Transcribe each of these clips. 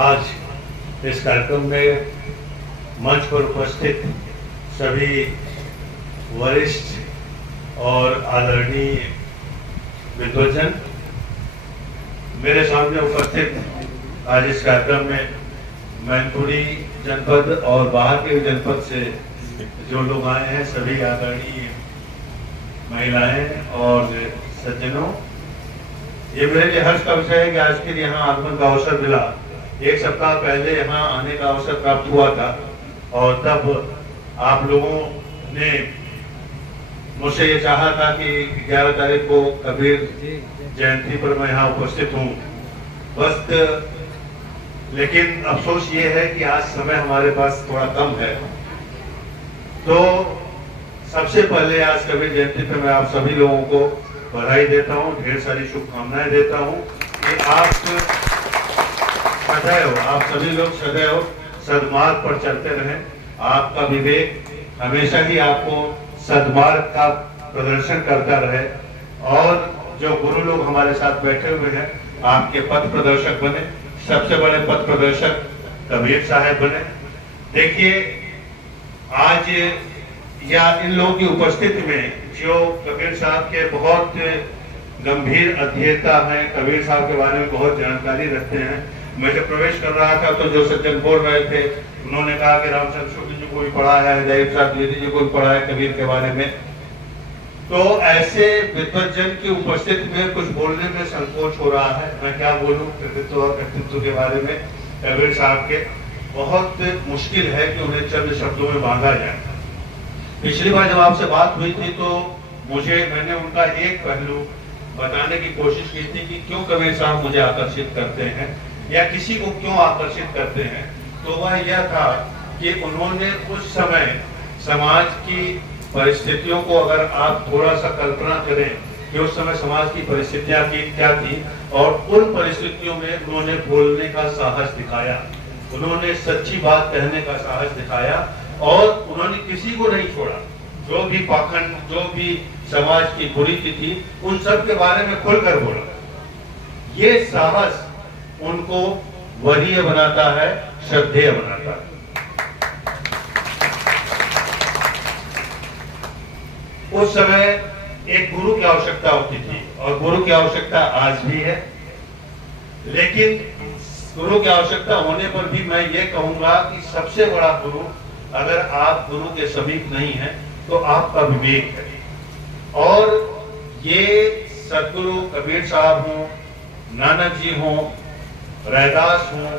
आज इस कार्यक्रम में मंच पर उपस्थित सभी वरिष्ठ और आदरणीय विद्वजन, मेरे सामने उपस्थित आज इस कार्यक्रम में मैनपुरी जनपद और बाहर के भी जनपद से जो लोग आए हैं, सभी आदरणीय महिलाएं और सज्जनों, ये मेरे लिए हर्ष का विषय है कि आज के यहाँ आगमन का अवसर मिला। एक सप्ताह पहले यहाँ आने का अवसर प्राप्त हुआ था और तब आप लोगों ने मुझसे ये चाहा था कि 11 तारीख को कबीर जयंती पर मैं यहाँ उपस्थित हूँ। बस लेकिन अफसोस ये है कि आज समय हमारे पास थोड़ा कम है। तो सबसे पहले आज कबीर जयंती पर मैं आप सभी लोगों को बधाई देता हूँ, ढेर सारी शुभकामनाएं देता हूँ कि आप सभी लोग सदैव सद्मार्ग पर चलते रहें। आपका विवेक हमेशा ही आपको सद्मार्ग का प्रदर्शन करता रहे और जो गुरु लोग हमारे साथ बैठे हुए हैं आपके पथ प्रदर्शक बने। सबसे बड़े पथ प्रदर्शक कबीर साहब बने। देखिए, आज या इन लोगों की उपस्थिति में जो कबीर साहब के बहुत गंभीर अध्येता हैं, कबीर साहब के बारे में बहुत जानकारी रखते हैं। मैं जब प्रवेश कर रहा था तो जो सज्जन बोल रहे थे, उन्होंने कहा कि रामचंद्र शुक्ल जी को भी पढ़ा है, दयाल साहब द्विवेदी जी को भी पढ़ा है कबीर के बारे में। तो ऐसे विद्वजन की उपस्थिति में कुछ बोलने में संकोच हो रहा है। मैं क्या बोलूं कृतित्व और व्यक्तित्व के बारे में कबीर साहब के। बहुत मुश्किल है कि उन्हें चंद शब्दों में बांधा जाए। पिछली बार जब आपसे बात हुई थी तो मैंने उनका एक पहलू बताने की कोशिश की थी कि क्यों कबीर साहब मुझे आकर्षित करते हैं या किसी को क्यों आकर्षित करते हैं। तो वह यह था कि उन्होंने उस समय समाज की परिस्थितियों को, अगर आप थोड़ा सा कल्पना करें कि उस समय समाज की परिस्थितियां क्या थी, और उन परिस्थितियों में उन्होंने बोलने का साहस दिखाया, उन्होंने सच्ची बात कहने का साहस दिखाया और उन्होंने किसी को नहीं छोड़ा। जो भी पाखंड, जो भी समाज की कुरीति थी, उन सब के बारे में खुलकर बोला। ये साहस उनको वरीय बनाता है, श्रद्धेय बनाता है। उस समय एक गुरु की आवश्यकता होती थी और गुरु की आवश्यकता आज भी है। लेकिन गुरु की आवश्यकता होने पर भी मैं ये कहूंगा कि सबसे बड़ा गुरु, अगर आप गुरु के समीप नहीं हैं तो आपका विवेक है। और ये सदगुरु कबीर साहब हों, नानक जी हों, रैदास हों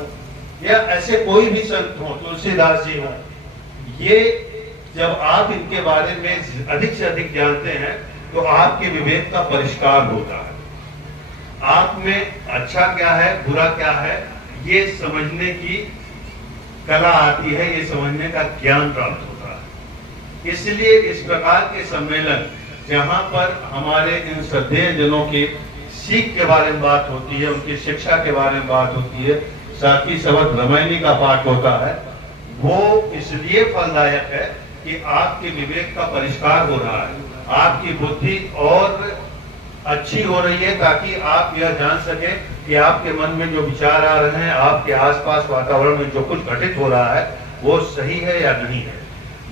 या ऐसे कोई भी संत हों, तुलसीदास जी हों, ये जब आप इनके बारे में अधिक से अधिक जानते हैं तो आपके विवेक का परिष्कार होता है। आप में अच्छा क्या है, बुरा क्या है, ये समझने की कला आती है, ये समझने का ज्ञान प्राप्त होता है। इसलिए इस प्रकार के सम्मेलन जहां पर हमारे इन श्रद्धेय जनों की सीख के बारे में बात होती है, उनकी शिक्षा के बारे में बात होती है, साथ ही शबद रामायणी का पाठ होता है, वो इसलिए फलदायक है कि आपके विवेक का परिष्कार हो रहा है, आपकी बुद्धि और अच्छी हो रही है, ताकि आप यह जान सके कि आपके मन में जो विचार आ रहे हैं, आपके आसपास वातावरण में जो कुछ घटित हो रहा है, वो सही है या नहीं है।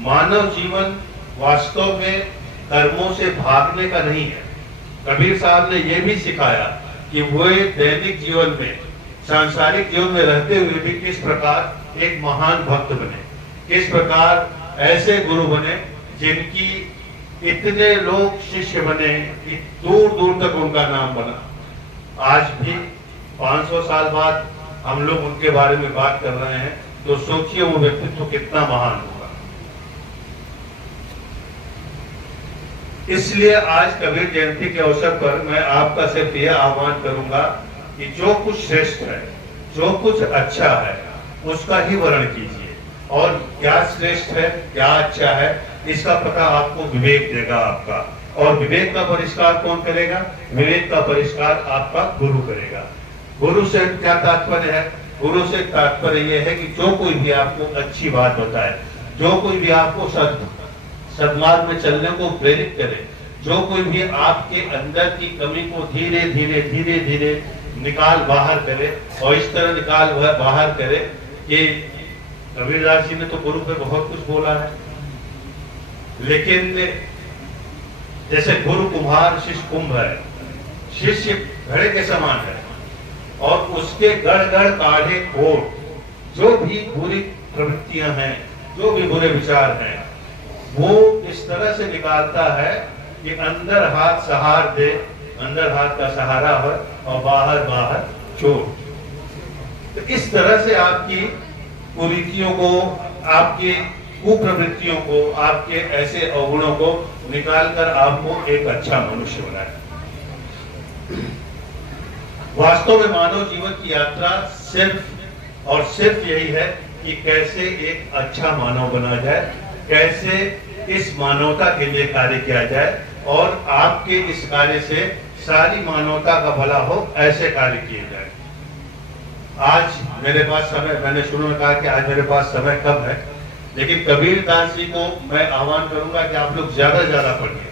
मानव जीवन वास्तव में कर्मों से भागने का नहीं है। कबीर साहब ने यह भी सिखाया कि वो दैनिक जीवन में, सांसारिक जीवन में रहते हुए भी किस प्रकार एक महान भक्त बने, किस प्रकार ऐसे गुरु बने जिनकी इतने लोग शिष्य बने, दूर दूर तक उनका नाम बना। आज भी 500 साल बाद हम लोग उनके बारे में बात कर रहे हैं, तो सोचिए वो व्यक्तित्व कितना महान होगा। इसलिए आज कबीर जयंती के अवसर पर मैं आपका सिर्फ यह आह्वान करूंगा कि जो कुछ श्रेष्ठ है, जो कुछ अच्छा है, उसका ही वर्णन कीजिए। और क्या श्रेष्ठ है, क्या अच्छा है, इसका पता आपको विवेक देगा आपका। और विवेक का परिष्कार कौन करेगा? विवेक का परिष्कार आपका गुरु करेगा। गुरु से क्या तात्पर्य है? गुरु से तात्पर्य यह है कि जो कोई भी आपको अच्छी बात बताए, जो कोई भी आपको सद्मार्ग में चलने को प्रेरित करे, जो कोई भी आपके अंदर की कमी को धीरे धीरे धीरे धीरे निकाल बाहर करे, और इस तरह निकाल बाहर करे कि कबीरदास जी ने तो गुरु पे बहुत कुछ बोला है, लेकिन जैसे गुरु कुम्हार शिष्य कुंभ है, शिष्य घड़े के समान है, और उसके गढ़ गढ़ काढ़े कोट जो भी बुरी प्रवृत्तियां हैं, जो भी बुरे विचार हैं, वो इस तरह से निकालता है कि अंदर हाथ सहार दे, अंदर हाथ का सहारा हो, और बाहर बाहर चोट। तो इस तरह से आपकी कुरीतियों को, आपकी कुप्रवृत्तियों को, आपके ऐसे अवगुणों को निकालकर आपको एक अच्छा मनुष्य बनाए। वास्तव में मानव जीवन की यात्रा सिर्फ और सिर्फ यही है कि कैसे एक अच्छा मानव बना जाए, कैसे इस मानवता के लिए कार्य किया जाए, और आपके इस कार्य से सारी मानवता का भला हो, ऐसे कार्य किए जाए। आज मेरे पास समय, मैंने शुरू में कहा कि आज मेरे पास समय कम है, लेकिन कबीरदास जी को मैं आह्वान करूंगा कि आप लोग ज्यादा से ज्यादा पढ़िए,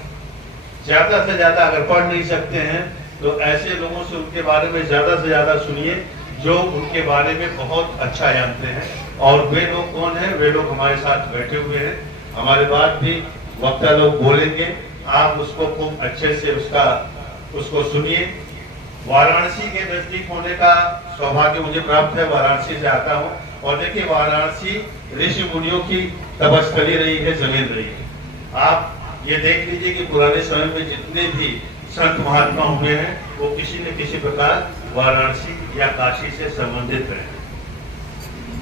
ज्यादा से ज्यादा। अगर पढ़ नहीं सकते हैं तो ऐसे लोगों से उनके बारे में ज्यादा से ज्यादा सुनिए जो उनके बारे में बहुत अच्छा जानते हैं। और वे लोग कौन है? वे लोग हमारे साथ बैठे हुए हैं, हमारे बाद भी वक्ता लोग बोलेंगे, आप उसको खूब अच्छे से उसको सुनिए। वाराणसी के नजदीक होने का सौभाग्य मुझे प्राप्त है, वाराणसी से आता हूँ, और देखिए वाराणसी ऋषि मुनियों की तपस्थली रही है, जमीन रही है। आप ये देख लीजिए कि पुराने समय में जितने भी संत महात्मा हुए हैं वो किसी न किसी प्रकार वाराणसी या काशी से संबंधित रहे।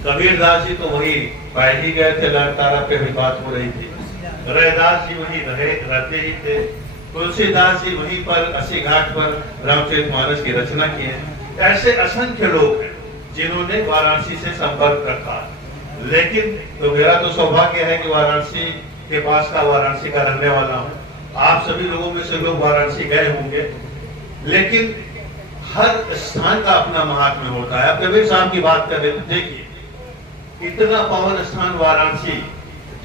कबीरदास जी तो वही पाए ही गए थे, तारा पे भी बात हो रही थी। रैदास जी वही रहते ही थे। तुलसीदास जी वहीं पर अस्सी घाट पर रामचरितमानस की रचना की है। ऐसे असंख्य लोग हैं जिन्होंने वाराणसी से संपर्क रखा। लेकिन तो मेरा तो सौभाग्य है कि वाराणसी के पास का, वाराणसी का रहने वाला हूँ। आप सभी लोगों में से लोग वाराणसी गए होंगे, लेकिन हर स्थान का अपना महात्म्य होता है। आप कबीर साहब की बात कर रहे थे, देखिए इतना पावन स्थान वाराणसी,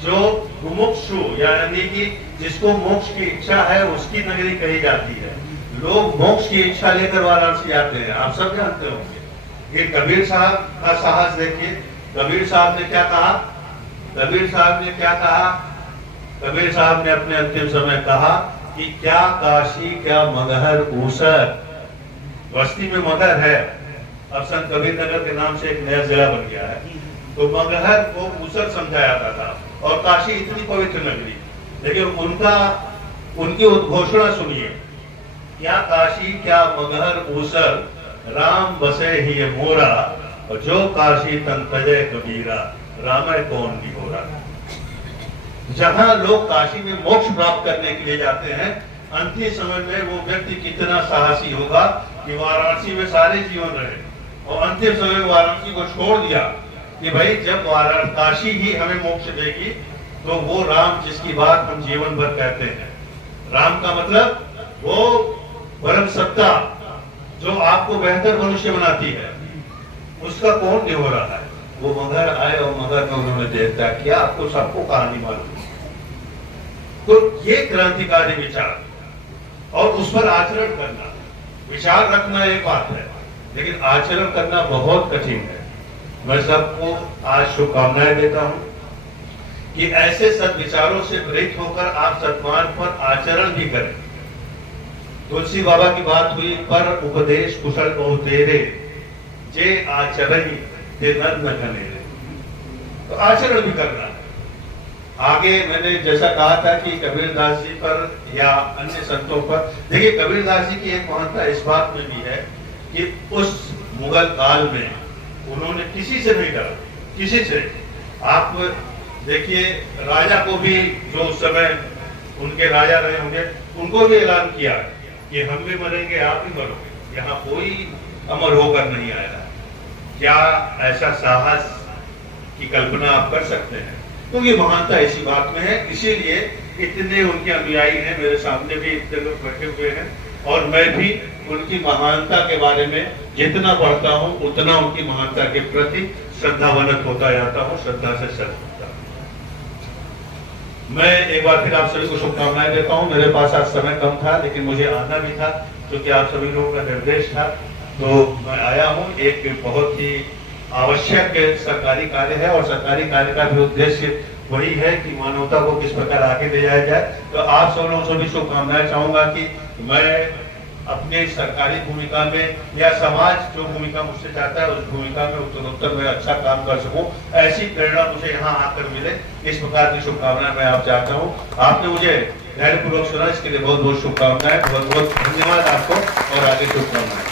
जो मुमुक्षु यानी कि जिसको मोक्ष की इच्छा है उसकी नगरी कही जाती है। लोग मोक्ष की इच्छा लेकर वाराणसी जाते हैं, आप सब जानते होंगे। ये कबीर साहब का साहस देखिए। कबीर साहब ने क्या कहा? कबीर साहब ने क्या कहा? कबीर साहब ने अपने अंतिम समय कहा कि क्या काशी क्या मगहर ऊसर। बस्ती में मगहर है, अब संत कबीर नगर के नाम से एक नया जिला बन गया है, तो मगहर को ऊसर समझा जाता था, और काशी इतनी पवित्र नगरी। लेकिन उनकी उद्घोषणा सुनिए, क्या काशी क्या मगहर ऊसर, राम बसे ही ये मोरा, और जो काशी तन तजय कबीरा, रामय कौन भी हो रहा। जहां लोग काशी में मोक्ष प्राप्त करने के लिए जाते हैं, अंतिम समय में वो व्यक्ति कितना साहसी होगा कि वाराणसी में सारे जीवन रहे, और अंतिम समय में वाराणसी को छोड़ दिया कि भाई जब काशी ही हमें मोक्ष देगी, तो वो राम जिसकी बात हम जीवन भर कहते हैं, राम का मतलब वो परम सत्ता जो आपको बेहतर मनुष्य बनाती है, उसका कौन नहीं हो रहा है। वो मगर आए और मगर में उन्होंने देखा किया, आपको सबको कहानी मालूम। तो ये क्रांतिकारी विचार और उस पर आचरण करना, विचार रखना एक बात है, लेकिन आचरण करना बहुत कठिन है। मैं सबको आज शुभकामनाएं देता हूं कि ऐसे सद्विचारों से प्रेरित होकर आप सत्मार्ग पर आचरण भी करें। तुलसी बाबा की बात हुई, पर उपदेश कुशल बहु तेरे, जे आचरण ते नर न घनेरे। तो आचरण भी करना है। आगे मैंने जैसा कहा था कि कबीरदास जी पर या अन्य संतों पर, देखिए कबीरदास जी की एक महानता इस बात में भी है कि उस मुगल काल में उन्होंने किसी से नहीं डरा, किसी से। आप देखिए राजा को भी, जो उस समय उनके राजा रहे होंगे, उनको भी ऐलान किया कि हम भी मरेंगे, आप भी मरोगे, यहाँ कोई अमर होकर नहीं आया। क्या ऐसा साहस की कल्पना आप कर सकते हैं? तो ये महानता इसी बात में है, इसीलिए इतने उनके अनुयायी हैं, मेरे सामने भी इतने लोग बैठे हुए हैं, और मैं भी उनकी महानता के बारे में जितना पढ़ता हूँ उतना उनकी महानता के प्रति श्रद्धावनत होता जाता हूँ, श्रद्धा से सर्व होता हूँ। मैं एक बार फिर आप सभी को शुभकामनाएं देता हूँ। मेरे पास आज समय कम था, लेकिन मुझे आना भी था क्योंकि आप सभी लोगों का निर्देश था। तो मैं आया हूँ, एक बहुत ही आवश्यक सरकारी कार्य है और सरकारी कार्य का भी उद्देश्य वही है कि मानवता को किस प्रकार आगे ले जाया जाए। तो आप सब लोगों से भी शुभकामनाएं चाहूंगा कि मैं अपने सरकारी भूमिका में या समाज जो भूमिका मुझसे चाहता है उस भूमिका में उत्तरोत्तर में अच्छा काम कर सकूं, ऐसी प्रेरणा मुझे यहाँ आकर मिले, इस प्रकार की शुभकामनाएं मैं आप चाहता हूँ। आपने मुझे धैर्यपूर्वक सुना, इसके लिए बहुत बहुत शुभकामनाएं, बहुत बहुत धन्यवाद आपको और आगे शुभकामनाएं।